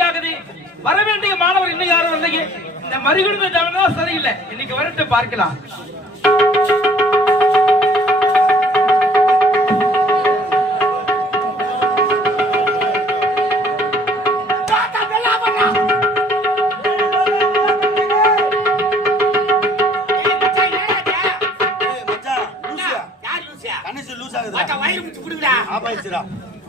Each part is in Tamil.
ஆகுது வர வேண்டிய மாணவர் இன்னும் யாரும் இல்லையே. இந்த மறுகிடுந்த தான் சரியில்லை. இன்னைக்கு வரட்டு பார்க்கலாம். வயிறு முச்சு புடுங்குடா. ஆபாயிச்சுடா.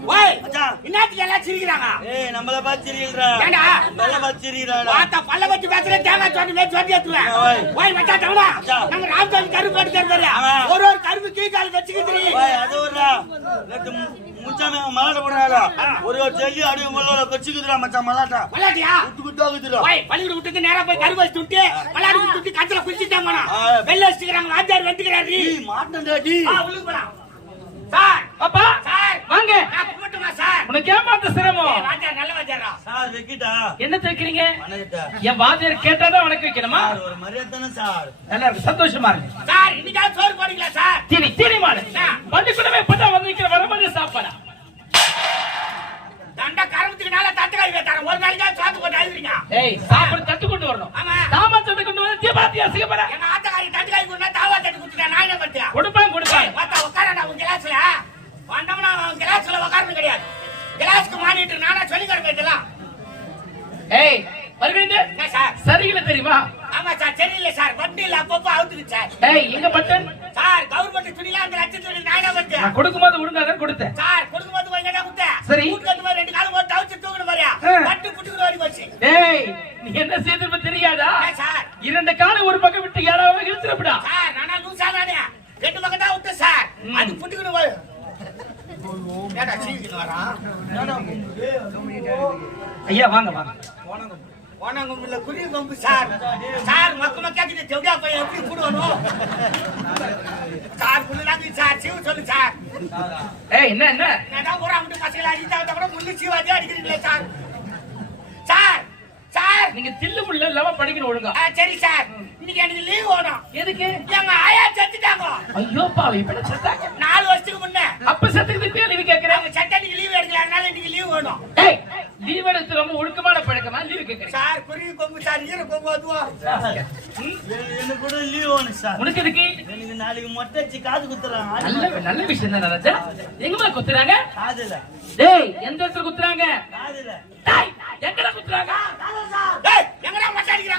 ஓய், மச்சான். இன்னாத்துக்கு எல்லாம் சிரிக்கிறாங்க? ஏய், நம்மள பார்த்து சிரிக்கிறா. ஏண்டா? நம்மள பார்த்து சிரிக்கிறாடா. பார்த்தா பல்ல வச்சு பேசுற, தேங்காய் சோறு மேய்ச்சி வண்டி ஏத்துவேன். ஓய். ஓய், மச்சான், தவளா. மச்சான். நம்ம ராமசாமி கருப்பு எடுத்து தருவாரு. ஆமா. ஒரு ஒரு கருப்பு கீ கால் வச்சுக்கிட்டு ஓய், அது ஒருடா. நேத்து முச்சாமி மலாட்ட. ஒரு ஒரு செல்லி அடி கொச்சிக்குதுடா மச்சான் மலாட்டா. குத்தா குத்துடா. ஓய், பள்ளிக்கூடம் விட்டுட்டு நேரா போய் கருப்பு வச்சு விட்டு, விளையாடி விட்டுட்டு கத்துல குளிச்சுட்டாங்கண்ணா. ஆ. வெளில வச்சுக்கிறாங்க, வாத்தியார் வந்துக்கிறாரு. உள்ளுக்கு போலாம். சார், அப்பா சார், வாங்க சார்? உனக்கு ஏமாத்த சிரமம் ஏய், வாத்தியார், நல்ல வாத்தியாரா? சார், வைக்கிட்டா. என்ன தைக்கிறீங்க. என் வாத்தியார் கேட்டாதான் உனக்கு வைக்கணுமா ஒரு மரியாதை தானே சார். நல்லா இருக்கு சந்தோஷமா இருக்கு சார், இன்னைக்காவது சோறு போடுறீங்களா, சார்? தீனி தீனி மாடு பள்ளிக்கூடமே இப்பதான் வந்து வைக்கிற வரமாதிரி சாப்பாடா தண்டை கரும்புக்கு நாளா தட்டுக்காய் வைத்தாரன். ஒரு நாளைக்காவது சோத்து போட்டு அழுகுறீங்க. ஏய் சாப்பாடு தட்டு கொண்டு வரணும் ஆமா. தாமா தட்டு கொண்டு வந்து தீபாத்தி அசிங்கப்பட எங்க ஆத்தக்காரி தாவா தட்டு கொடுத்துட்டா, நான் என்ன பண்ணிட்டேன்? கொடுப்பாங்க ஏய், கொடுப்பாங்க வாத்தா, உட்காரேன்டா உன் கிளாஸ்ல. வந்தோம்னா உன் கிளாஸ்ல உட்காரணும் கிடையாது. கிளாஸ்க்கு மாட்டிட்டு நானா சொல்லிக் கொடுப்பேன் இதெல்லாம். ஏய் வருகிறது சார்? சரியில்லை தெரியுமா ஆமா சார், சரியில்லை சார். வண்டியில அப்பப்போ அவுத்துக்கு சார். ஏய் எங்க பட்டன் சார், கவர்மெண்ட் துணிலாம் அந்த லட்சம் துணி நான் பண்ணிட்டேன்? நான் கொடுக்கும்போது ஒழுங்காக கொடுத்தேன் சார், கொடுக்கும்போது என்னடா கொடுத்தேன்? சரி. வந்து போய் ரெண்டு காலும் போட்டு அவுத்து தூக்கணும் பாரியா? ஆ. வட்டு புட்டுக்கு ஓடி போச்சு. ஏய் நீ என்ன செய்திருப்ப தெரியாதா சார்? இரண்டு காலம் ஒரு பக்கம் விட்டு யாராவது இழுத்துறப்படா சார், நானா லூசா நானே? ரெண்டு பக்கம் தான் விட்டேன் சார். அது புட்டுக்குன்னு போய். ஏன்டா சீக்கிரம் வரான்? ஐயா வாங்க வாங்க ஓனாங்கம் இல்ல, குருவி கொம்பு சார். சார், மக்க மக்காக்குது, தெவடியா போய் எப்படி புடுவணும்? சார், முள்ளுலாங்குது சார், சீவு சொல்லு சார். ஏய் என்ன என்ன நான் ஊரா விட்டு பசங்களை வந்தா கூட முள்ளு சீவாதே அடிக்கிறீங்களே சார். Sir, sir. நீங்க தில்லு முள்ள இல்லாம படிக்கணும் ஒழுங்கா சரி சார் இன்னைக்கு எனக்கு லீவ் வேணும். எதுக்கு? எங்க ஆயா செத்துட்டாங்க. ஐயோ பாவி இப்ப செத்தாங்க நாலு வருஷத்துக்கு முன்ன. அப்ப செத்துக்கு திருப்பி லீவு கேக்குறேன். அவங்க சட்டத்துக்கு லீவ் எடுக்கல அதனால இன்னைக்கு லீவ் வேணும். லீவ் எடுத்து ரொம்ப ஒழுக்கமான பழக்கமா லீவு கேக்குறேன். சார் குருவி கொம்பு சார் ஈர கொம்பு அதுவா? எனக்கு கூட லீவ் வேணும் சார். உனக்கு எதுக்கு? எனக்கு நாளைக்கு மொட்டை அடிச்சு காது குத்துறாங்க. நல்ல நல்ல விஷயம் தான் ராஜா. எங்கம்மா குத்துறாங்க? காதுல, டேய் எந்த இடத்துல குத்துறாங்க? காதுல, டேய் எங்கடா குத்துறாங்க? டேய் எங்கடா அடிக்கிறாங்க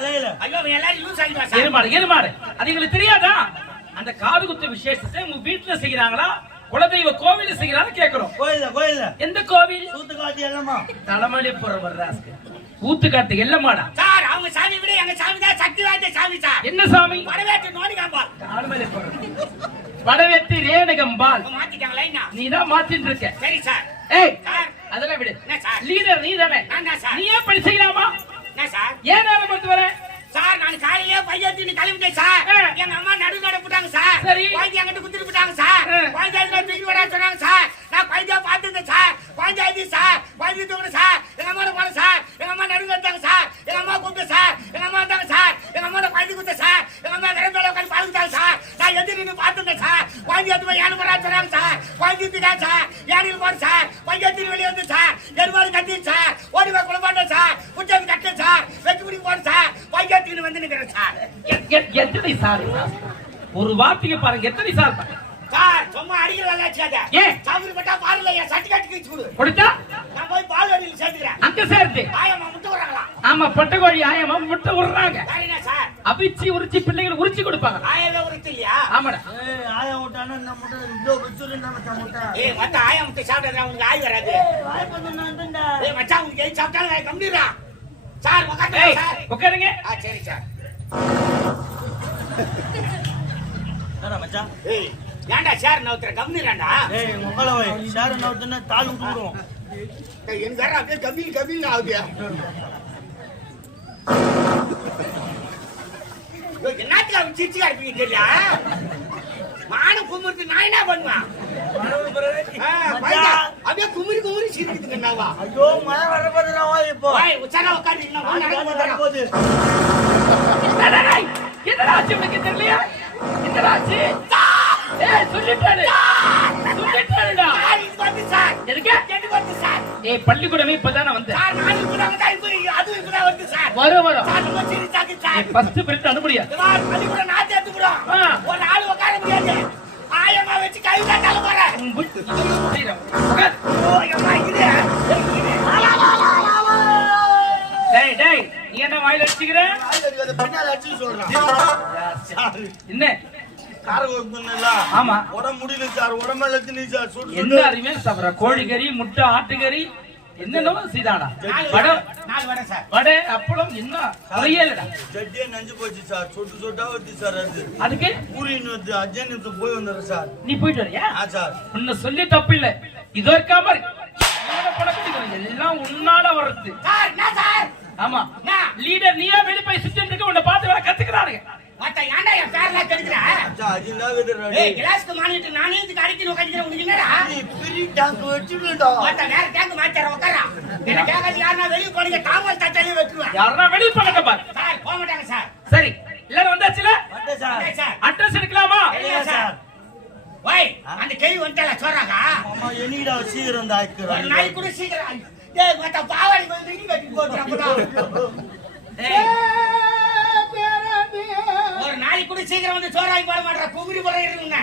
தலையில. ஐயோ அவன் எல்லாரும் சார் எருமாடு எருமாடு அது எங்களுக்கு தெரியாதா? அந்த காது குத்து விசேஷத்தை உங்க வீட்டுல செய்யறாங்களா குலதெய்வ கோவில்ல செய்யறான்னு கேக்குறோம். கோயில்ல, கோயில்ல. எந்த கோவில்? சூத்துக்காட்டி எல்லாமா? தலைமலை போற வர்றாஸ்க்கு ஊத்துக்காட்டு எல்லமாடா சார் அவங்க சாமி விட எங்க சாமி தான் சக்தி வாய்ந்த சாமி சார். என்ன சாமி? வரவேற்று நோடி காம்பால் தலைமலை போற வடவெத்தி ரேணுகம்பால் மாத்திட்டாங்களா மாத்திட்டு இருக்க. சரி சார். ஏய் சார். அதெல்லாம் விடு? லீடர் நீ தானே தான். நீ ஏன் படி செய்யலாமா? என்ன சார்? ஏன் நேரம் பார்த்து வர? சார் நான் காலையிலேயே பையத்தின்னு கிளம்பிட்டேன் சார். எங்க அம்மா நடு நட போட்டாங்க சார். குழந்தை என்கிட்ட குத்துட்டு போட்டாங்க சார். குழந்தை தூக்கி விட சொன்னாங்க சார். நான் குழந்தைய பார்த்துருந்தேன் சார். குழந்தை சார். குழந்தை தூக்கணும் சார். எங்க அம்மா போன சார். ஒரு வார்த்தைக்கு பாருங்க. எத்தனை சார். சார் சும்மா அடிக்கிற வேலை ஏன்? சவுரி பட்டா பாருல என் சட்டி கட்டி கிழிச்சு கொடு. கொடுத்தா? நான் போய் பால் வடியில் சேர்த்துக்கிறேன். அங்க சேர்த்து. ஆயம்மா முட்டை வராங்களா ஆமா பட்டுக்கோழி ஆயமா முட்டை விடுறாங்க சரிண்ணா சார். அவிச்சி உரிச்சி பிள்ளைகள் உரிச்சு கொடுப்பாங்க. ஆயவே உறுத்து இல்லையா? ஆமாடா. ஆயா விட்டானா இந்த முட்டை? இதோ வச்சுருந்தா மச்சான் முட்டை. ஏய் மத்த ஆயா முட்டை சாப்பிட்டா உங்களுக்கு ஆய் வராது. ஏய் மச்சான் உங்களுக்கு எது சாப்பிட்டாலும் நான் கம்பிடுறா சார் ஏய் சார். உட்காருங்க ஆ சரி சார். மச்சான்? ஏய் ஏன்டா சார் நவுத்துற கம்பிடுறாண்டா ஏய், உங்களை வை. ஷேரு நவுத்துனா தாலு விட்டு விடுவோம். எனக்கு வேற அப்படியே கம்பில் கம்பில் ஆகுது. ஐயோ, என்னத்துக்கு அவன் சிரிச்சு இருப்பீங்க தெரியல மானம் குமுறுத்து நான் என்ன பண்ணுவேன்? அப்படியே குமுறி குமுறி சிரிக்குதுங்க என்னவா? ஐயோ, மழை வர போதுடா, வா இப்போ. உச்சாரா உட்காந்து ஆ, நடக்க என்னடா ஆச்சு உனக்கு தெரியலையா? என்னடா ஆச்சு ஏய் சொல்லிட்டாரு. சொல்லிட்டாருடா. சார், இது வந்து சார். எதுக்கு? எனக்கு வந்து சார்? ஏய் பள்ளிக்கூடமே இப்பதானே வந்தேன். சார் கூட வரும் வரும் சார், ரொம்ப serious ஆ இருக்கு சார். ஃபர்ஸ்ட் பிரிண்ட் அனுப்படியா இதெல்லாம் பள்ளிக்கூடம் நாத்து எடுத்து விடும். ஆ. ஒரு ஆள் உட்கார முடியாது. ஆயம்மா வச்சு கை தட்டால போறேன். ஓ, எம்மா, இது. டேய் டேய் நீ என்ன வாயில அடிச்சுக்கிற அதை பின்னால அடிச்சு சொல்றான் சார். என்ன? ஆமா. உடம்பு முடியல சார். உடம்பெல்லாம் எத்தனை சார். சாப்பிடுற கோழிக்கறி முட்டை ஆட்டுக்கறி என்னென்னமோ சீதாடா வடை. வடை, அப்பளம் என்ன? இல்லடா சட்டியே நஞ்சு போச்சு சார். சொட்டு சொட்டா வருது சார் அது. அதுக்கு? வருது அஜயனுக்கு போய் வந்துடுறேன் சார். நீ போயிட்டு வரியா? ஆ சார். உன்னை சொல்லி தப்பு இல்ல இது இருக்காம எல்லாம் உன்னால வர்றது. சார், என்ன சார்? ஆமா. என்ன? லீடர் நீயா வெளிய போய் சுத்திட்டு இருக்க உன்னை பார்த்து வேற கத்துக்கிறானுங்க. மத்த ஏன்டா என் பேர்லாம் கெடுக்கிற? அச்சா அஜின் தான் விடுறாரு ஏய், கிளாஸ்க்கு மானிட்டு நானே இதுக்கு அடிக்கணும் உட்காந்துக்கிறேன் உனக்கு என்னடா? பெரிய டேங்க் வச்சுடா மத்த வேற டேங்க் மாத்தார உட்காரா. என்ன கேட்காது யாருன்னா வெளியே போனீங்க தாமல் தச்சாலே வெட்டுருவேன் யாரா வெளிய பண்ணட்ட பாரு. சார் போக மாட்டாங்க சார். சரி எல்லாரும் வந்தாச்சுல? வந்தேன் சார். அட்ரஸ் எடுக்கலாமா? இல்லையா சார். ஓய் அந்த கேள்வி வந்துட்டல சொல்றாங்க அம்மா என்னடா சீக்கிரம் ஒரு தாக்குறாங்க நாய் கூட சீக்கிரம் ஏய் மத்த பாவாடி கட்டி ஏய், ஒரு நாய் கூட சீக்கிரம் வந்து சோறாக்கி போட மாட்டா குகுரி போற இருங்க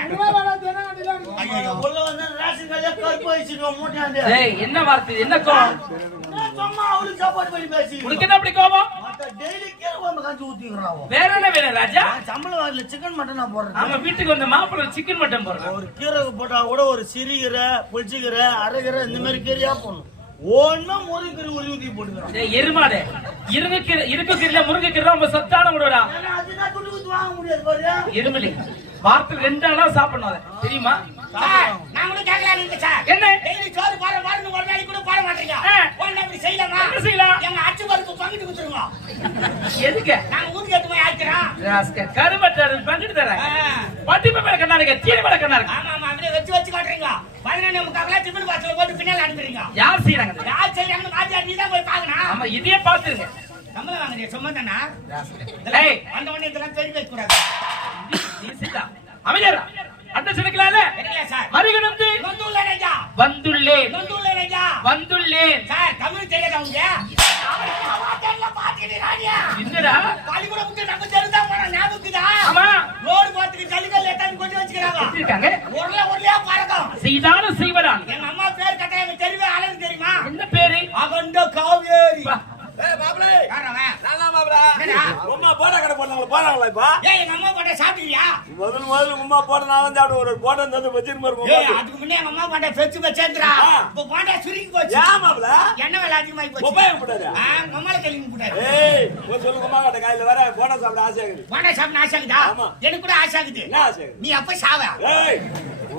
உள்ள வந்து ரேஷன் கடையில கருப்பு ஏய் என்ன வார்த்தை என்ன கோவம் சும்மா அவளுக்கு சாப்பாடு பண்ணி பேசி. உனக்கு என்ன அப்படி கோவம் மத்த டெய்லி கீரை குழம்பு காய்ச்சி ஊத்திக்கிறான் வேற என்ன வேணும் ராஜா? சம்பளம் வரல சிக்கன் மட்டன் நான் போடுறேன். ஆமா வீட்டுக்கு வந்த மாப்பிள்ளை சிக்கன் மட்டன் போடுறான். ஒரு கீரை போட்டா கூட ஒரு சிறுகீரை புளிச்சக்கீரை அரைக்கீரை இந்த மாதிரி கீரையா போடணும். ஒன்னும் முருங்கீரை உருவி ஊத்தி போட்டுக்கிறான் எருமாடு. இருங்க கீரை இருக்கு கீரை முருங்கை கீரை ரொம்ப சத்தான உணவுடா அதுதான் துண்டு குத்து வாங்க முடியாது பாரு. எருமலி. வாரத்துக்கு ரெண்டு நாளா சாப்பிடணும் அதை. தெரியுமா? கூட கேட்கலாம் சார். என்ன? டெய்லி சோறு போற மாதிரி ஒரு நாளைக்கு கூட போட மாட்டீங்க. ஒண்ணு அப்படி செய்யலாமா செய்யலாம்? எங்க அச்சு பருப்பு பங்கிட்டு கொடுத்துருங்க எதுக்கு? நாங்க ஊருக்கு எடுத்து போய் ஆக்கிறோம் ராஸ்கல், கருமட்டாரு பங்கிட்டு தரேன். பட்டி மேல கண்ணாருங்க தீனி மேல வச்சு வச்சு காட்டுறீங்க. பதினொன்று முக்காக்கெல்லாம் டிஃபன் பாக்ஸ்ல போட்டு பின்னால அனுப்புறீங்க. யார் செய்யறாங்க? யார் செய்யறாங்கன்னு வாத்தியார் நீ தான் போய் பார்க்கணும். ஆமா இதையே பாத்துருங்க சம்பளம் வாங்குறிய? சும்மா தானா? வந்த உடனே இதெல்லாம் தெரிவி வைக்க கூடாது. அமைச்சரா அட்ரஸ் எடுக்கலாம்ல? சார். மறுகணந்து நொந்துள்ள நெஞ்சா வந்துள்ளேன். வந்துள்ளேன். சார் தமிழ் தெரியாதா உங்க? என்னடா பள்ளிக்கூடம் விட்டு நம்ம தெரிஞ்சா போன ஞாபகம் இருக்குதா? ஆமா ரோடு பார்த்துட்டு ஜல்லிக்கல் எத்தாந்து கொண்டு வச்சுக்கிறாங்க. எப்படி இருக்காங்க உருளை உருளையா பறக்கும். செய்தாலும் செய்வதான் எங்க அம்மா பேர் கேட்டா எனக்கு தெரியவே அழகு தெரியுமா? என்ன பேரு அகண்ட காவேரி. உம்மா போட்டா கடை போடுறாங்களா போறாங்களா இப்ப ஏய், எங்க அம்மா போட்ட சாப்பிட்டியா? முதல் முதல்ல போட நான் சாப்பிட ஒரு போட்டா தந்து ஏய், பாரு அதுக்கு முன்னே எங்க அம்மா போட்ட பெச்சு வச்சேன்டா. ஆ. இப்ப போட்டா சுருங்கி போச்சு. ஏன் மாப்ள எண்ணெய் விலை அதிகமாகி போச்சு. உபாயம் போட்டாரு மம்மால கிளம்பி போட்டாரு. ஏய் ஒரு சொல்லுங்க அம்மா கிட்ட காலையில வர போட்டா சாப்பிட ஆசை இருக்குது போண்டா சாப்பிட ஆசை ஆகுதா? எனக்கு கூட ஆசை ஆகுது. என்ன ஆசை? நீ அப்ப சாவ. ஏய்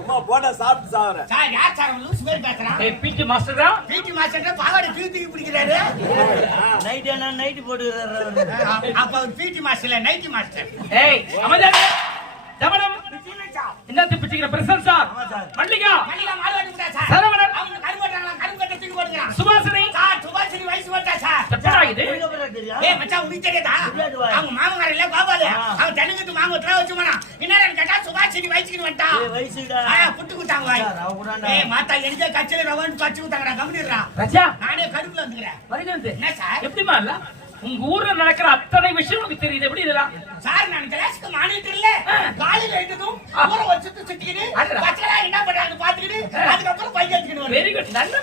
உம்மா போட்டா சாப்பிட்டு சாவற சார், யார் சார் அவன் லூசு மாதிரி பேசுறான்? ஏய் பிடி மாஸ்டர் தான். பிடி மாஸ்டர் பாவாடை தூக்கி தூக்கி பிடிக்கிறாரு. நைட் என்ன நைட்டு போட்டுக்கிறாரு அப்ப அவர் பிடி மாஸ்டர் இல்ல நைட்டி மாஸ்டர். ஏய் அமைச்சர் தவணம். என்னத்து பிடிக்கிற பிரசன் சார். மல்லிகா. மல்லிகா மாடு வெட்ட முடியாது சார்? சரவணன். அவங்க கரும்பு வெட்டுறாங்களா கரும்பு வெட்ட தூக்கி போடுங்கிறான் சுபாசினி சார் சுபாஷினி வயசு வந்தா சார் எப்படா இது. ஏய் மச்சான் உனக்கு தெரியாதா. அவங்க மாமங்கார இல்ல கோபாலு. அவன் தெலுங்குத்து மாமத்துல வச்சு போனா என்னடா கேட்டா சுபாஷினி வயசுக்கு வந்துட்டா? ஏய், வயசுடா. ஆ, புட்டு குத்தாங்க வாய். ஏய் மாத்தா எனக்கு கச்சல ரவன் கச்சு குத்தாங்கடா கம்பனிடுறா ராஜா. நானே கடுப்புல வந்துக்கிறேன். வருகிறது என்ன சார்? எப்படிமா இல்ல? உங்க ஊர்ல நடக்கிற அத்தனை விஷயம் உனக்கு தெரியுது. எப்படி இதெல்லாம்? சார் நான் கிளாஸ்க்கு மானிட்டர் இல்ல. காலையில எழுந்ததும் ஊற வச்சுட்டு சுத்திக்கிட்டு அடடா. பச்சலா என்ன பண்றாங்க பாத்துக்கிட்டு அதுக்கப்புறம் வருவேன். வெரி குட் நல்ல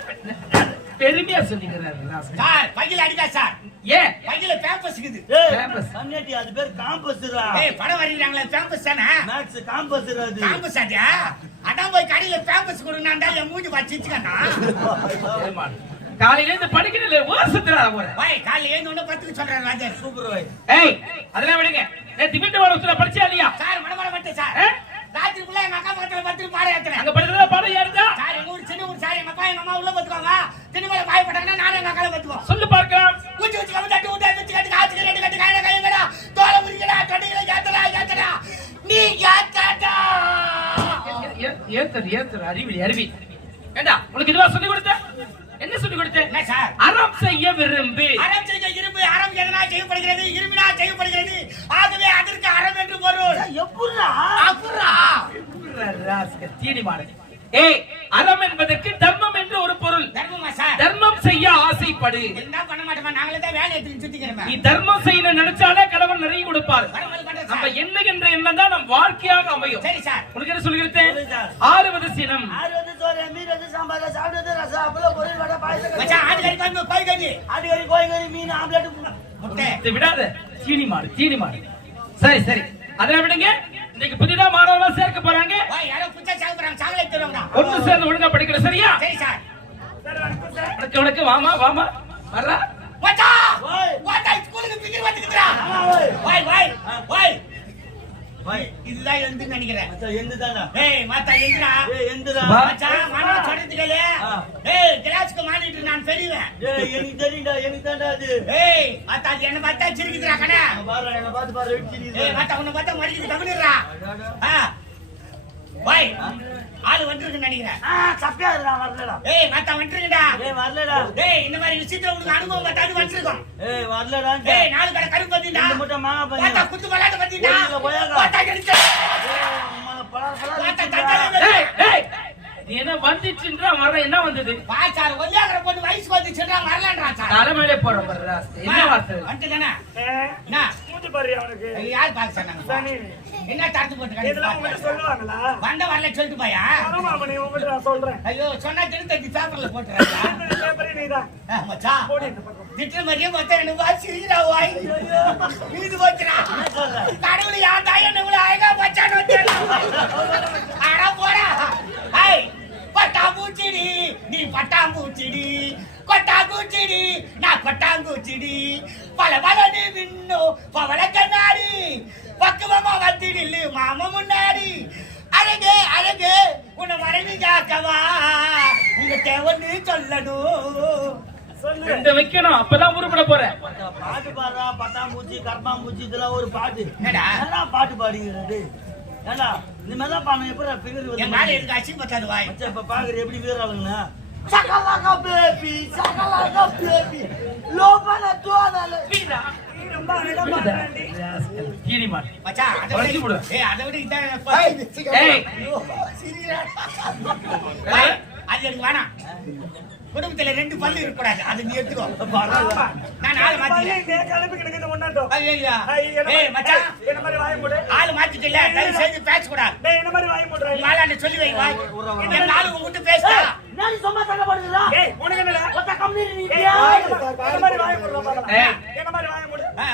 பெருமையா சொல்லிக்கிறாரு. சார் பையில அடிக்கா சார். ஏன் பையில பேம்பஸ் இருக்குது. Campus. கண்ணாடி அது பேர் காம்பஸ்ரா ஏய் படம் வரைகிறாங்களே பேம்பஸ் தானே? மேக்ஸ் காம்பஸ் அது. பேம்பஸ் ஆச்சா? அதான் போய் கடையில பேம்பஸ் கொடுங்கடா என் மூஞ்சி வச்சிச்சுக்கண்ணா காலையில இருந்து படிக்கல வருஷத்துல போற வாய் காலையில ஏந்து ஒண்ணு பத்துக்கு சொல்றாரு ராஜர் சூப்பர் வை ஏய் அதெல்லாம் விடுங்க. நேத்து வீட்டு வாரத்துல படிச்சியா இல்லையா? சார் மடமட மட்டும் சார்? ராத்திரிக்குள்ள எங்க அக்கா பக்கத்துல பத்து பாடம் ஏத்துறேன். அங்க படிக்கிறதா பாடம் ஏறுதா? சார் எங்க ஊர் சின்ன ஊர் சார் எங்க அப்பா எங்க அம்மா உள்ள பத்துவாங்க திண்டுக்கல பாயப்பட்டாங்கன்னா நானும் எங்க அக்கால பத்துவோம் சொல்லு பார்க்கலாம் ஊச்சி ஊச்சி கம்மி தட்டு ஊட்டி வச்சு கட்டு காய்ச்சி ரெண்டு கட்டு காயில கையங்கடா தோலை உரிக்கடா தொண்டைகளை ஏத்தடா ஏத்தடா நீ ஏத்தாடா ஏ- ஏத்தர் ஏத்தர் அறிவி அறிவி ஏண்டா உனக்கு இதுவா சொல்லி கொடுத்த என்ன சொல்லி கொடுத்த? என்ன சார்? அறம் செய்ய விரும்பு. அறம் செய்ய இரும்பு அறம் எதனா செய்யப்படுகிறது? இரும்பினா செய்யப்படுகிறது. ஆகவே அதற்கு அறம் என்று பொருள். எப்படிடா அப்புறா ராஸ்கல், தீனி மாடு. ஏய் அறம் என்பதற்கு தர்மம் என்று ஒரு பொருள். தர்மமா சார்? தர்மம் செய்ய ஆசை ஆசைப்படு. என்ன பண்ண மாட்டோமா? நாங்களே தான் வேலை எடுத்து சுத்திக்கிறோமே? நீ தர்மம் செய்யணும் நினைச்சாலே கடவுள் நிறைய கொடுப்பார். நம்ம எண்ணுகின்ற எண்ணம் தான் நம் வாழ்க்கையாக அமையும். சரி சார். உனக்கு என்ன சொல்லிருத்தேன் சொல்லு சார். ஆறுவது சினம். ஆறுவது சோறு மீறது சாம்பார் சாப்பிடுறது ரசம் அப்பளம் பொரியல் வடை பாயசம் மச்சான் ஆடு கறி பாருங்க கோழி கறி ஆட்டுக்கறி கோழிக்கறி மீன் ஆம்லெட் முட்டை. இதை விடாத. சீனி மாடு சீனி மாடு. சரி சரி. அதெல்லாம் விடுங்க. இன்னைக்கு புதிதா மாணவர்கள் சேர்க்க போறாங்க. யாரோ புத்தா சாப்பிடுறாங்க சாக்லேட் தருவாங்க ஒன்று சேர்ந்து ஒழுங்கா படிக்கிற சரியா? சரி சார். உனக்கு உனக்கு வாமா வாமா வர்றா. ஓய். வாடா ஸ்கூலுக்கு ஆமா, ஓய். வாய் வாய் வாய். இதுதான் எந்து நினைக்கிறேன். மச்சான் எந்து தானா ஏய் மாத்தா எங்கடா ஏய் எந்துடா. மச்சான். ஏய் கிளாஸ்க்கு மாறிட்டு நான் பெரியவன். ஏய் எனக்கு எனக்கு தான்டா அது. ஏய் மாத்தா என்ன பார்த்தா சிரிக்குதுடா கண்ணா. பாரு என்ன பார்த்து பாரு வெடிச்சிடுது ஏய் மாத்தா உன்னை பார்த்தா மடிக்குது கவனிடுறா ஆ. வாய் ஆளு வந்துருக்குன்னு நினைக்கிறேன். ஆ சப்பியா நான் வரலடா. ஏய் மாத்தா வந்துருங்கடா ஏய் வரலடா. ஏய் இந்த மாதிரி விஷயத்துல உனக்கு அனுபவம் பார்த்தாது வந்துருக்கோம். ஏய் வரலடா ஏய் நாலு கடை கரும்பு பத்தினா ரெண்டு மூட்டை மாங்காய் பஞ்சு. மாத்தா குத்து விளையாட்டு பத்தினா. மாத்தா கிடைச்சா என்ன வந்துச்சுன்றா வர என்ன வந்தது? வா சார் ஒல்லியாகிற பொண்ணு வயசுக்கு வந்து சொல்றா வரலான்றா சார். தலைமையிலே வர்றா என்ன வார்த்தை? வந்துட்டு தானே என்ன? மூஞ்சி பாரு அவனுக்கு. யார் பார்க்க சொன்னாங்க? என்ன தடுத்து போட்டு இதெல்லாம் உங்ககிட்ட சொல்லுவாங்களா? வந்த வரல சொல்லிட்டு போயா? ஆமா மணி உங்ககிட்ட நான் சொல்றேன். ஐயோ சொன்னா திருத்தி பேப்பர்ல போட்டுறாங்களா? இந்த பேப்பரே நீதான்? மச்சான் போடி திட்டு மாதிரியே மொத்தம் எனக்கு வா சிரிக்கிறா வாய் இது போச்சுடா. கடவுள் யார் தாய் என்ன இவ்வளவு அழகா பச்சான்னு வச்சிருக்கா அட போடா. ஐய் பட்டாம்பூச்சிடி. நீ பட்டாம்பூச்சிடி. கொட்டாம்பூச்சிடி நான் கொட்டாம்பூச்சிடி பல பலனு மின்னும் பவள கண்ணாடி. பக்குவமா வந்து நில்லு மாமா முன்னாடி. அழகு அழகு உன்னை மறைவு காக்கவா உங்ககிட்ட ஒண்ணு சொல்லணும். சொல்லு. ரெண்டு வைக்கணும் அப்பதான் உருப்பட போற. பாட்டு பாடுறா பட்டாம்பூச்சி கரப்பாம்பூச்சி இதெல்லாம் ஒரு பாட்டு. என்னடா? என்னடா பாட்டு பாடுகிறது? ஏண்டா இந்த மாதிரி தான் பாடம் எப்படி ஃபிகர் என் மேல இருக்கு அசிங்க பத்தாது வாய்? மச்சான் இப்ப பாக்குற எப்படி சகலக ஏய் ஐயோ, சிரிக்கிறா. வாய், அது எனக்கு வேணாம். குடும்பத்துல ரெண்டு பல்லு இருக்க கூடாது அது நீ எடுத்துக்கோ. நான் ஆளு இங்க கிளம்பி கிடக்குது மாதிரி- மச்சான். என்ன மாதிரி வாயை மூடு. ஆளு மாத்திட்டல தயவு செய்து பேசக்கூடாது. டேய், என்ன மாதிரி வாயை மூடுறா? மாலாண்ட சொல்லி வை வாய் நாலு உங்ககிட்ட பேசுறா நானி சும்மா சண்டை போடுறா ஏய், உனக்கு என்னடா? ஒத்த கம்பெனி நீ ஏய். என்ன மாதிரி வாயை மூடுறா பாரு. என்ன மாதிரி வாயை மூடு. ஆ,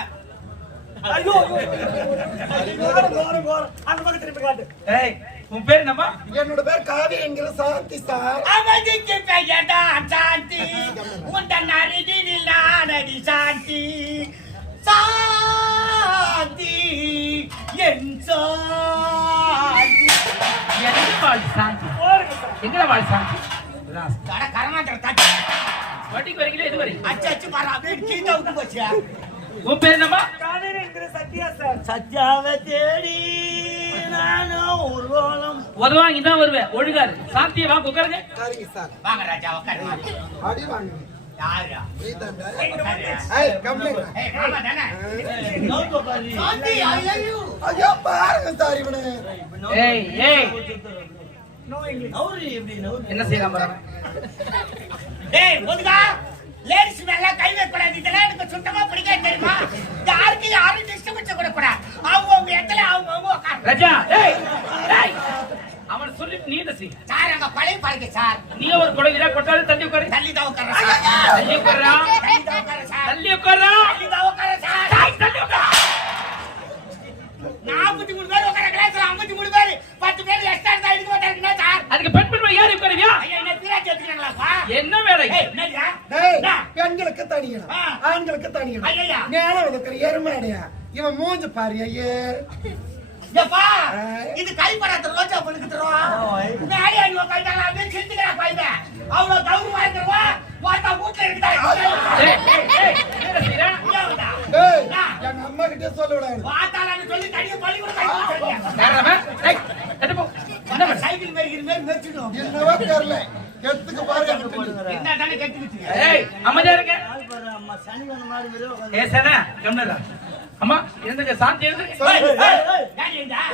ஐயோ, ஐயோ. கோரம், கோரம். அந்த பக்கம் திருப்பி காட்டு. ஏய் உன் பேர் என்னப்பா என்னோட பேர் காவி என்கிற சாந்தி சார் அவதிக்கு பெயர்தான் சாந்தி உந்தன் அருகினில் நானடி சாந்தி சாந்தி என் சாந்தி எங்க வாழ் சாந்தி. எங்கட வாழ் சாந்தி கர கரமாத்திர தட்டி. வட்டிக்கு எது வரீங்க அச்சு அச்சு பாரு அப்படியே கீழே விட்டு போச்சு உன் பேர் என்கிற சத்யா சார். சத்யாவை தேடி நானும் ஊர்வலம் உதவாங்க தான் வருவேன். ஒழுங்காரு. சாந்தியை வா உட்காருங்க. சரிங்க சார். வாங்க ராஜா உட்காருங்க. அடி வாங்க. யாரா நீ தாண்டா உட்காரு. ஏய் கம்ப்ளைண்ட் ஏய், மாமா தானே? நோட்டு பாரு சாந்தி, ஐயையோ. ஐயோ பாருங்க சார் இவனு. ஏய் ஏய். என்ன செய்யலாம் ladies மேல கை வைக்கக்கூடாது. இதெல்லாம் எனக்கு சுத்தமா பிடிக்காது தெரியுமா? யாருக்கு யாரும் disturbance கொடுக்கக்கூடாது. அவங்கவங்க இடத்துல அவங்கவங்க உட்காரணும். ரஜா ஏய் ஏய் அவன் சொல்லி நீ என்ன செய்ய சார், அங்க பழைய பழகு சார். நீ ஒரு குழந்தை கொட்டாரு தள்ளி உட்காரு தள்ளி தான் உட்கார்றேன் சார். தள்ளி உட்காரா தள்ளி தான் உட்காரா தள்ளி தான் சார். தள்ளி உட்காரா நாற்பத்தி மூணு பேர் உட்கார கிளாஸ்ல ஐம்பத்தி மூணு பேர் பத்து பேர் எக்ஸ்ட்ரா இருந்தா எடுக்க மாட்டாருன்னா சார் அதுக்கு பெண் பெண் யார் உட்காருவியா ஐயா என்ன பீராட்சி எடுத்துக்கிறாங்களாப்பா என்ன வேலை ஏய் என்னடியா டேய் என்ன? பெண்களுக்கு தனியா ஆ. ஆண்களுக்கு ஐயையா. நேரம் இருக்கிற எருமாடியா இவன் மூஞ்சு பாரு ஆ. இது கைப்படாத ரோஜா பொண்ணுக்கு தருவோம் மேலே அடி உட்காந்துட்டாங்க அப்படியே பாய்ந்த அவ்வளவு கௌரவமா இருக்கிறவா வாட்டா வீட்டுல இருக்குதா எங்க அம்மா கிட்டே சொல்ல விடாது வாட்டாளான்னு சொல்லி தனியா பள்ளி கூட கைப்பற்றாங்க யாரவன் ஏய் எட்டு போ என்ன பண்ண சைக்கிள் மேய்க்கிற மாதிரி மெச்சிடும் என்னவோ தெரியல எடுத்துக்கு பாருங்க. என்ன தானே கட்டிக்கிட்டு ஏய் அமைதியா இருங்க ஏ சனா கம்னடா அம்மா இருந்துங்க சாந்தி சொல்லு.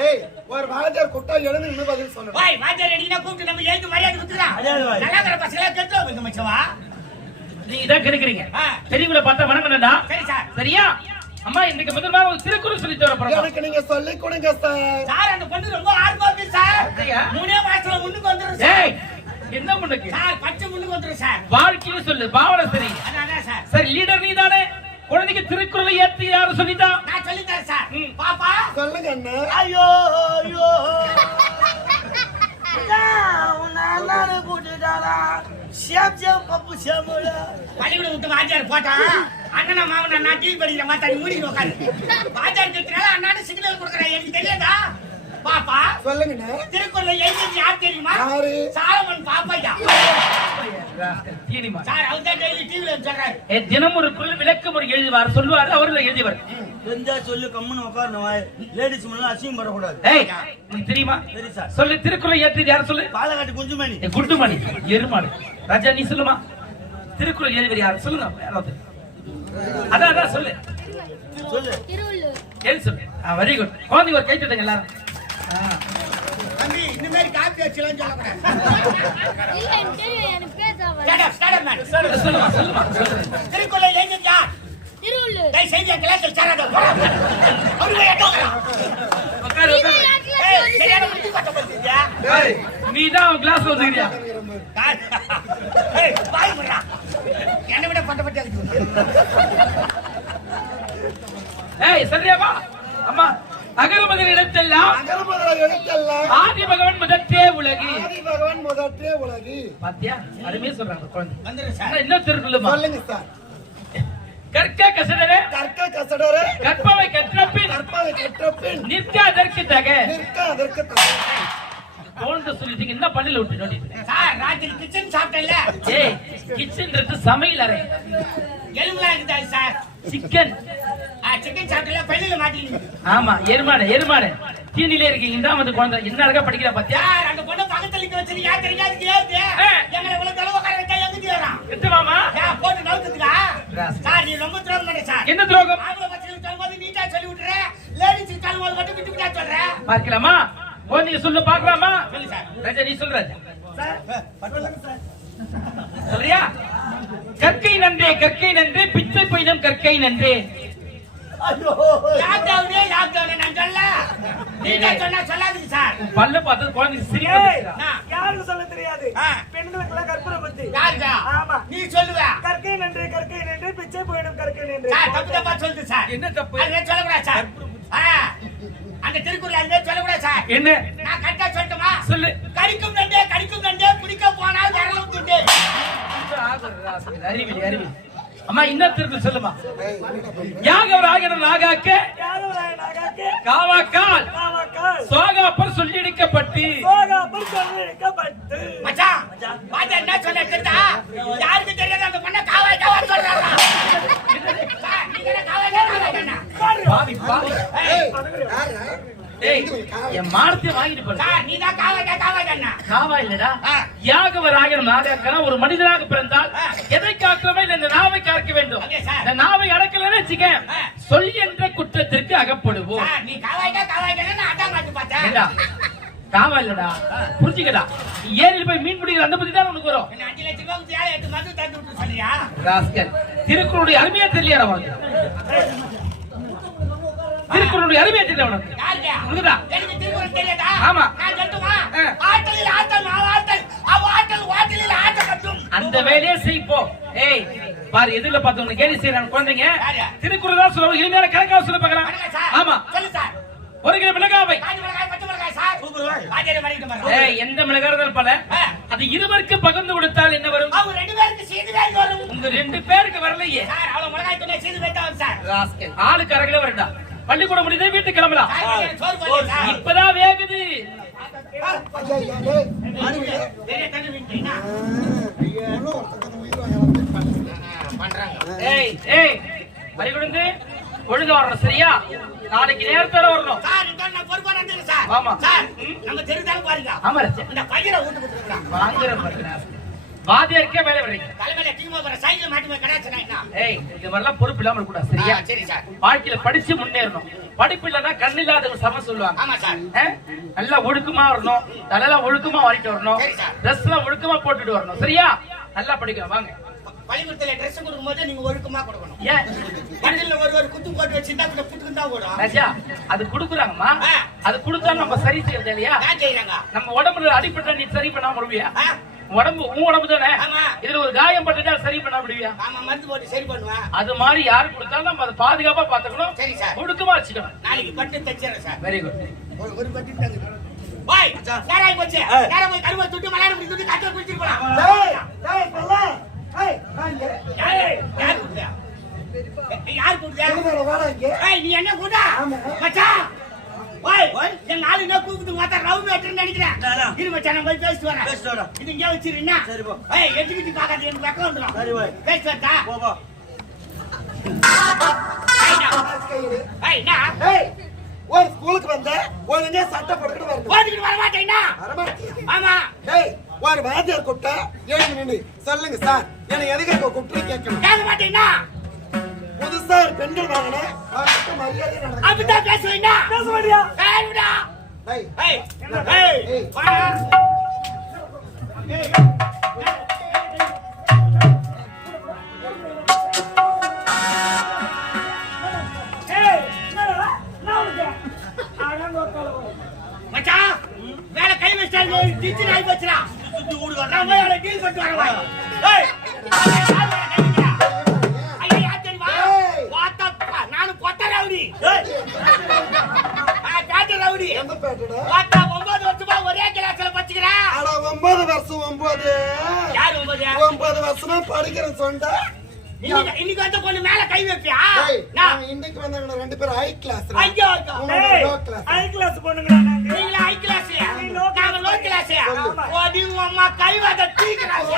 ஏய் ஒரு வாத்தியார் குட்டா எழுந்து நின்னு பதில் சொல்லணும். வாய் வாத்தியார் அடினா கூப்பிட்டு நம்ம எழுந்து மரியாதை வாய். நல்லா இருக்கிற பசங்களா கெட்டு வைங்க மச்சவா. நீங்க இதான் கிடைக்கிறீங்க. பெரியவங்களை பார்த்தா வணங்கணும்டா சரி சார். சரியா? அம்மா இன்னைக்கு முதல் நாள் ஒரு திருக்குறள் சொல்லி தர போறோம். எனக்கு நீங்க சொல்லி கொடுங்க சார். சார் அந்த பொண்ணு ரொம்ப ஆர்வமா சார்? மூணே மாசத்துல முன்னுக்கு வந்துரும் சார். ஏய் என்ன பண்ணுக்கு சார் பச்சை முன்னுக்கு வந்துரும் சார். வாழ்க்கையில சொல்லு பாவனை சரி. அதான் சார். சரி லீடர் நீ தானே குழந்தைக்கு திருக்குறளை ஏத்தி யாரும் சொல்லிட்டா? நான் சொல்லி தரேன் சார். பாப்பா. சொல்லுங்க அண்ணா. ஐயோ ஐயோ. சேம் சேம் பப்பு சேமுல பள்ளிக்கூடம் விட்டு வாத்தியார் போட்டான். அண்ணனா மாவன நான் டீல் படிக்கிற மாதிரி நீ மூடிட்டு உட்காரு. வாத்தியார் பாப்பா சொல்லுங்கண்ணா. திருக்குறள் எழுதி யார் தெரியுமா? யாரு? சாலமன் பாப்பையா? சார் அவர் தான் டெய்லி டிவில சொல்றாரு. ஏ, தினம் ஒரு குரல் விளக்கம் ஒரு எழுதுவார் சொல்லுவார் அவர்கள் எழுதிவார் தெரிஞ்சா சொல்லு கம்முன்னு உட்காரணும் லேடிஸ் முன்னாடி அசிங்கம் படக்கூடாது. ஏய் தெரியுமா? சரி சார். சொல்லு திருக்குறளை ஏத்தி யார் சொல்லு? பாலக்காட்டு குஞ்சுமணி. குண்டுமணி எருமாடு. ராஜா நீ சொல்லுமா? திருக்குறள் எழுதிவர் யார்? சொல்லுங்க யாராவது. அதான் அதான் சொல்லு. சொல்லு. எழுதி சொல்லு. வெரி குட் குழந்தைங்க ஒரு கை எல்லாரும். தம்பி இந்த மாதிரி காப்பி வச்சுலாம் சொல்லக்கூடாது எழுதி யார்? திருவள்ளூர் தயவு செய்து என் கிளாஸில் சேராத? நீ தான் கிளாஸ் வந்துக்கிறியா. என்னை விட பட்ட பட்டியா இருக்கு. ஏய் சரியாவா அம்மா அகரமதில் இடத்தெல்லாம் அகரமதுரை எழுத்தெல்லாம் ஆதி பகவன் முதற்றே உலகு. ஆதி பகவான் முதற்றே உலகு. பாத்தியா? அருமையா சொல்றாங்க குழந்தை. வந்துரு சார். ஆனா என்ன திருக்குள்ளுமா சொல்லுங்க சார். கற்க கசடரே. கற்க கசடரே. கற்பவை கற்ற பின் கற்பதை கற்ற பின் நிற்க அதற்கு தக. நிற்க அதற்கு தகுதி. தோன்று சொல்லிட்டீங்க. என்ன பள்ளியில விட்டு நோண்டிட்டு சார், ராத்திரி கிச்சன் சாப்பிட்டேன்ல, ஏய் சமையல் அறை. எலும்புலாம் இருக்குதா சார்? சிக்கன் ஆ, சிக்கன் சாப்பிட்டேன்ல, பல்லுல மாட்டிக்கிது. ஆமா எருமாடு எருமாடு தீனிலே இருக்கீங்க இதான் வந்து குழந்தை என்ன அழகா படிக்கிற பாத்தியா அந்த பொண்ணை பக்கத்துல நிக்க வச்சிரு, ஏன் தெரியாது. ஆ. எங்களை இவ்வளவு தொலைவு உட்கார வச்சா? எட்டு மாமா ஏன், போட்டு நவுத்துக்குதா? ராஸ்கல். சார், நீ ரொம்ப துரோகம் பண்ண சார். என்ன துரோகம் ஆம்பளை பசங்களுக்கு சொல்லும்போது நீட்டா சொல்லி விட்டுற, லேடிஸுக்கு சொல்லும்போது மட்டும் விட்டு விட்டா சொல்ற. பார்க்கலாமா குழந்தைங்க சொல்லு பார்க்கலாமா சொல்லு சார். ராஜா நீ சொல்ற சொல்றியா கற்கை நன்றே கற்கை நன்றே பிச்சை பையனும் கற்கை நன்றே. பல்ல பார்த்து குழந்தைங்க ஏய், சிரிக்க நான், யாருக்கு சொல்ல தெரியாது ஆ. பெண்களுக்கெல்லாம் கற்பனை பத்தி? ஆமா. நீ சொல்லுவ. கற்கை நன்று கற்கை நன்று பிச்சை போயிடும் கற்கை நன்று சார், தப்பு தப்பா சொல்லுது சார். என்ன தப்பு அதுவே சொல்லக்கூடாது சார். அந்த திருக்குறள் சொல்லக்கூடாது சார். என்ன நான் கரெக்டா சொல்லட்டுமா? சொல்லு கடிக்கும் நண்டே, கடிக்கும் நண்டே, குடிக்க போனால் விரலும் துண்டே. அம்மா இன்னும் திருப்பி சொல்லுமா யாகவராக நாகாக்க காவாக்கால் சோகாப்பர் சொல்லிடிக்கப்பட்டு சோகாப்பர் சொல்லியிருக்கப்பட்டு மச்சான், பாத்தா என்ன சொன்ன தெரியுதா? யாருக்கு தெரியாது அந்த பொண்ணை காவாய் காவாய் சொல்றாங்க. சார், நீங்க என்ன காவாய் காவாய் தானே? பாவி பாவி ஏய், ஏய் என் மானத்தை வாங்கிட்டு சார், நீதான் காவாய் காவாய் தானே? காவா இல்லடா. யாகவராக நாகாக்கனா ஒரு மனிதனாக பிறந்தால். எதை காக்கிறோமோ இந்த நாவை காக்க வேண்டும். இந்த நாவை அடக்கலன்னு வச்சுக்க ஆ. சொல் என்ற குற்றத்திற்கு அகப்படுவோம். நீ காவாய்க்கா காவாய்க்கான்னு நான் அதான் பார்த்து. காவா இல்லடா? புரிஞ்சுக்கடா. நீ ஏரியில் போய் மீன் பிடிக்கிற அந்த புத்தி தான் உனக்கு வரும். திருக்குறளுடைய அருமையா தெரியல திருக்குறளுடைய அருமையா தெரியல உனக்கு யாருக்கு? உனக்குதா எனக்கு திருக்குறள் தெரியாதா? ஆமா. நான் சொல்லட்டுமா? ஆ. ஆற்றலில் ஆற்றல் ஆற்றல் அவ் ஆற்றல் வாற்றலில் ஆற்ற கட்டும் அந்த வேலையை செய் போ ஏய் பாரு எதிரில பார்த்தவங்க கேலி செய்யறாங்க குழந்தைங்க? திருக்குறள் தான் சொல்லுவாங்க இனிமேல கணக்காக சொல்ல பார்க்கலாம் சார். ஆமா சொல்லு சார். ஒரு கிலோ மிளகாவை காஞ்ச மிளகாய், பச்சை மிளகாய் சார். சூப்பர் வாய். வாத்தியாரை மறிக்கிட்டு பாருங்க. ஏய் எந்த மிளகாய் பல. அது இருவருக்கு பகிர்ந்து கொடுத்தால் என்ன வரும் அவங்க ரெண்டு பேருக்கு செய்தி வரும். உங்க ரெண்டு பேருக்கு வரலையே ஆளுக்கு அரை கிலோ வரட்டா பள்ளிக்கூடம் முடியுது வீட்டுக்கு கிளம்பலாம். இப்பதான் வேகுது பள்ளிக்கூடம் ஒழுங்கா வரணும் சரியா நாளைக்கு நேரத்தோட வரணும். ஆமா. சார், நம்ம தெருதாங்க பாருங்க. ஆமா. இந்த பையனை வீட்டு கொடுத்துருக்கான். வாங்குற பாருங்க. வாத்தியாருக்கே வேலை வரீங்க தலைமையில டீமா போற சைக்கிள் மாட்டி போய் கடாச்சுனா? ஏய் இது மாதிரிலாம் பொறுப்பு இல்லாம இருக்கக்கூடாது சரியா? சரி சார். வாழ்க்கையில படிச்சு முன்னேறணும். படிப்பு இல்லைன்னா கண் இல்லாதவங்க சம சொல்லுவாங்க. ஆமா சார். நல்லா ஒழுக்கமா வரணும். தலையெல்லாம் ஒழுக்கமா வாங்கிட்டு வரணும். ட்ரெஸ் எல்லாம் ஒழுக்கமா போட்டுட்டு வரணும். சரியா? நல்லா படிக்கலாம் வாங்க. பள்ளிக்கூடத்துல ட்ரெஸ் கொடுக்கும்போது நீங்க ஒழுக்கமா கொடுக்கணும். ஏன்? கடையில ஒரு ஒரு குத்து போட்டு வச்சிருந்தா கூட புட்டுக்கு தான் ஓடும் ராஜா அது குடுக்குறாங்கம்மா. அது கொடுத்தா நம்ம சரி செய்யறது இல்லையா? செய்யறாங்க நம்ம உடம்புல அடிப்பட்ட நீ சரி பண்ணாம ஆ? உடம்பு உன் உடம்பு தானே. இதுல ஒரு காயம் பட்டுட்டா சரி பண்ண முடிவியா ஆமா மருந்து போட்டு சரி பண்ணுவேன். அது மாதிரி யாரு கொடுத்தாலும் நம்ம அதை பாதுகாப்பா பாத்துக்கணும் சரி சார். ஒடுக்கமா வச்சுக்கணும். நாளைக்கு பட்டு தச்சிடறேன் சார். வெரி குட் ஒரு பட்டு தங்க பாய் நேராகி போச்சு. நேரா போய் கருவா துட்டு மலையாள போய் துட்டு காத்துல குளிச்சிட்டு போலாம். பல்ல. ஏய் யாரு கூப்பிட்டா யார் ஏய் நீ என்ன ஆமா. மச்சான். என் நாலு என்ன கூப்பிட்டு மாத்தா ரவு மேட்டர்னு நினைக்கிறேன். நானா? இரு மச்சான் நான் போய் பேசிட்டு வரேன். பேசிட்டு வரேன். இது இங்கே வச்சிருந்தா சரி போ. ஏய் எட்டுக்கிட்டு பார்க்காத எனக்கு வெக்கம் வந்துடும் சரி போய். பேசி வரட்டா? போ போ. ஏய் நான் ஏய் ஒரு ஸ்கூலுக்கு வந்த ஒழுங்கா சட்டை போட்டுட்டு வரணும். ஓடிக்கிட்டு வர மாட்டேன்னா ஆமா. டேய் ஒரு வாத்தியார் கூப்பிட்டா எழுந்து நின்னு சொல்லுங்க சார். என்ன எதுக்கு கூப்பிட்டு கேட்கணும்? கேட்க மாட்டேன்னா புதுசா ஒரு பெண்கள் வாங்கின அப்படிதான் பேசுவீங்க பேச மாட்டியா? பேசுடா டேய் ஏய் ஏய் ஏய். வாடா மச்சான் வேலை கை வச்சாங்க டீச்சர் ஆகி போச்சுடா. சுத்தி ஊடு நான் போய் அவளை டீல் பண்ணிட்டு வரேன். வருஷமா படிக்கிறேன் சொன்னா இன்னைக்கு வந்து பொண்ணு மேல கை வைப்பியா? இன்னைக்கு வந்தவங்க ரெண்டு பேரும் ஹை கிளாஸ் ஐயோ ஹை கிளாஸ் பொண்ணுங்களா நாங்க? நீங்களா ஹை கிளாஸ் நாங்க லோ கிளாஸ். ஓடி உன் அம்மா கை வாத டீ கிளாஸ்